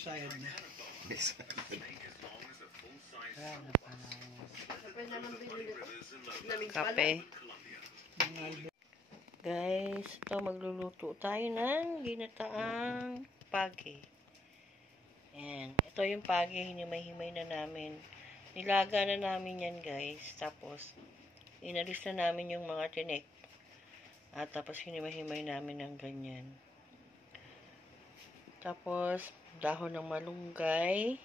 Bisayad na. Kape. Guys, ito magluluto tayo ng ginataang pagi. Ayan. Ito yung pagi, hinimay-himay na namin. Nilaga na namin yan, guys. Tapos, inalis na namin yung mga tinik. At tapos, hinimay-himay namin ng ganyan. Tapos, dahon ng malunggay.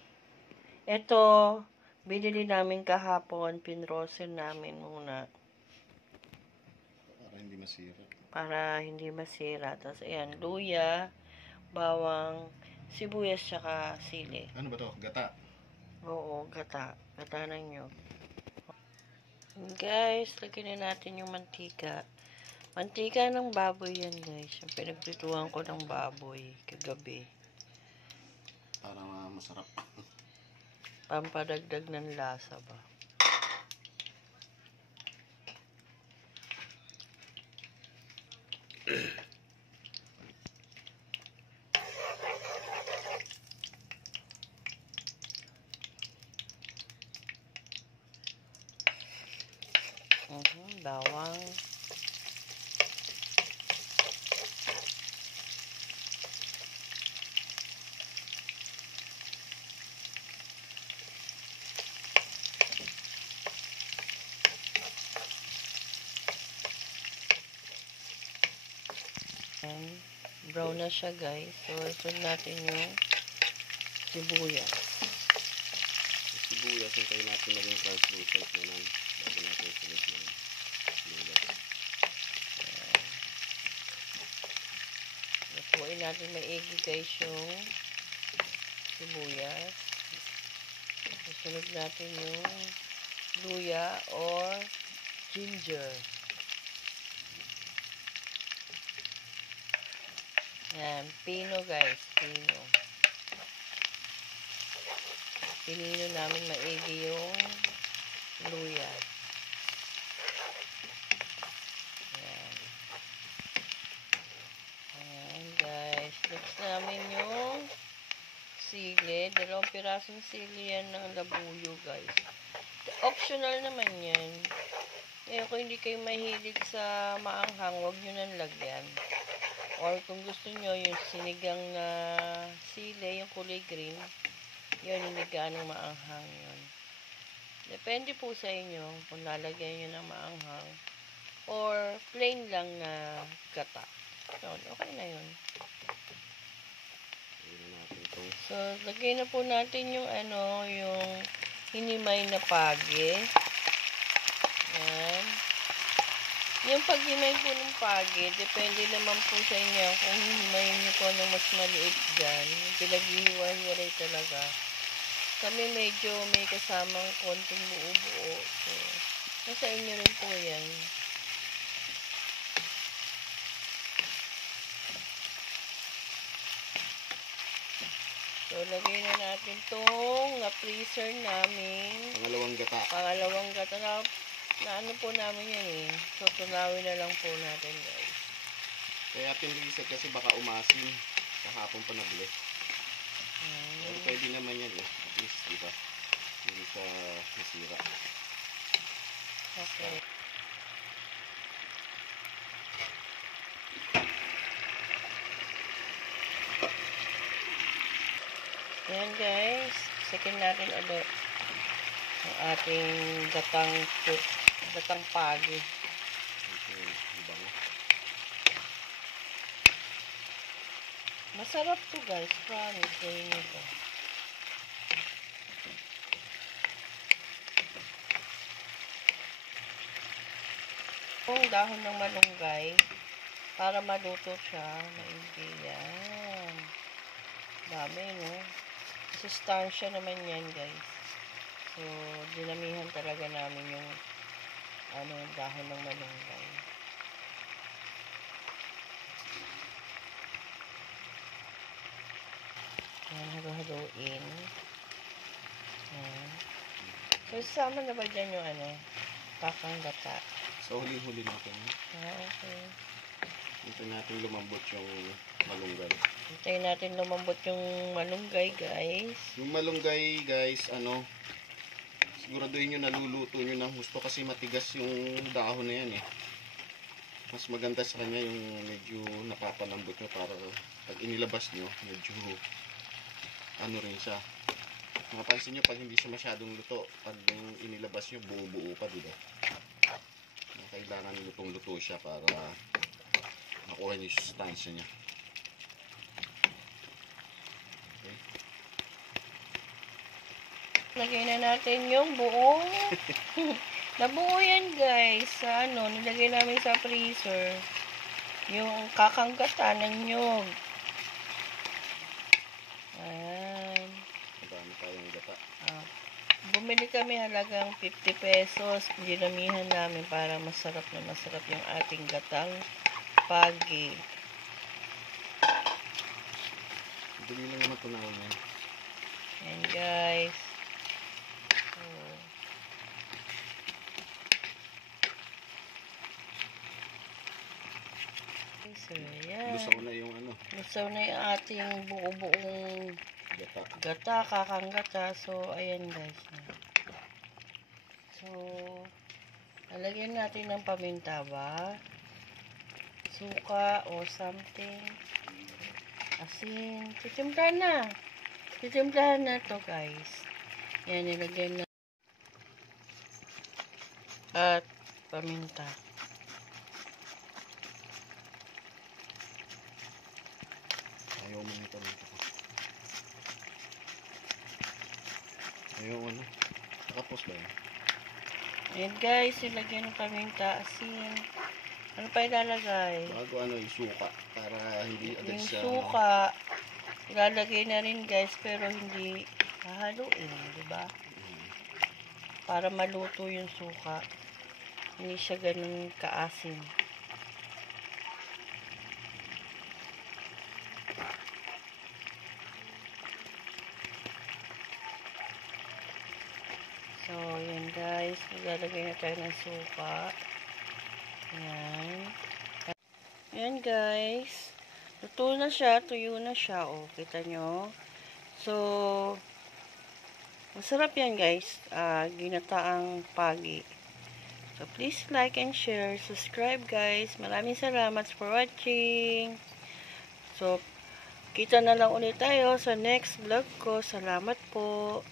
Ito, binili namin kahapon. Pinrosen namin muna. Para hindi masira. Para hindi masira. Tapos, ayan, luya, bawang, sibuyas, tsaka sili. Ano ba to? Gata? Oo, gata. Gata ng nyog. Guys, lagyan na natin yung mantika. Mantika ng baboy yan, guys. Yung pinagprituhan ko ng baboy kagabi. Para masarap. Pampadagdag ng lasa ba? Bawang. Brown na siya, guys. So, isunod natin yung sibuyas. Sibuyas, hintayin natin maging translucent naman. Bago natin sunod ng sibuyas. Lutuin natin maigi, guys, yung sibuyas. Isunod natin yung luya or ginger. Yan, pino, guys, pino. Pinino namin maigi yung luya. Yan. Ayan, guys. Next namin yung sili. 2 pirasong sili yan ng labuyo, guys. Optional naman yan. Eh, kung hindi kayo mahilig sa maanghang, huwag nyo nang lagyan. Or kung gusto nyo, yung sinigang na sili, yung kulay green, yun, hindi gaano maanghang yun. Depende po sa inyo kung lalagyan nyo ng maanghang or plain lang na gata. Yun, okay na yun. So, lagay na po natin yung yung hinimay na pagi. Yan. Yung paghimay po ng pagi, depende naman po sa inyo kung himayin nyo po ng mas maliit dyan. Pinaghihiwa-hiwalay talaga. Kami medyo may kasamang konting buo-buo. So, nasa inyo rin po yan. So, lagay na natin tong na-freezer namin. Pangalawang gata na ano po namin yan eh. So, tunawin na lang po natin, guys. Kaya pinreset kasi baka umasin. Kahapon pa nabili. Pero pwede naman yan eh. At least, diba? Hindi sa masira. Okay. Ayan, guys. Sikin natin ulit ang ating gatang pagi. Masarap to, guys. Promise. Gawin nito. Yung dahon ng malunggay para maluto siya. Maigi yan. Dami, no? Sustansya naman yan, guys. So, dinamihan talaga namin yung dahon ng malunggay. Ayan, halo-haloin. Ayan. So, sama na ba dyan yung pakang gata? So, huli-huli natin. Ah, okay. Hintayin natin lumambot yung malunggay. Hintayin natin lumambot yung malunggay, guys. Yung malunggay, guys, siguraduhin nyo naluluto nyo ng gusto kasi matigas yung dahon na yan eh. Mas maganda sa kanya yung medyo napapalambot nyo para pag inilabas nyo, medyo rin siya. Mapapansin nyo pag hindi siya masyadong luto, pag inilabas nyo, buo-buo pa, diba? Kailangan lutong-luto siya para makuha nyo yung sustansya niya. Okay. Lagay na natin yung buong nabuo yan, guys. Sa nilagay namin sa freezer. Yung kakanggatan ng nyog. Ayan. Marami tayong gata. Bumili kami halagang 50 pesos. Dinamihan namin para masarap na masarap yung ating gatang pagi. Dali lang naman tunawin yan. Ayan, guys. So, ayan. Lusaw na yung Lusaw na yung ating buo-buong gata. kakanggata. So, ayan, guys. So, lalagyan natin ng paminta ba? Suka or something. Asin. Titimplahan na. Titimplahan na to, guys. Yan, nilagyan na. At paminta. Ayaw mo nito nito. Ayaw nakapos ba yan? Ayan, guys, nilagyan ng paminta, asin. Ano pa ilalagay? Bago yung suka para hindi agad Yung siya. suka, ilalagay na rin, guys, pero hindi hahaluin, di ba? Para maluto yung suka. Hindi siya ganun kaasim. So, yan, guys. Ilalagay na tayo ng suka. Yan. Yan, guys. Luto na siya. Tuyo na siya. O, kita nyo. So, masarap yan, guys. Ginataang pagi. So, please like and share. Subscribe, guys. Maraming salamat for watching. So, kita na lang ulit tayo sa next vlog ko. Salamat po.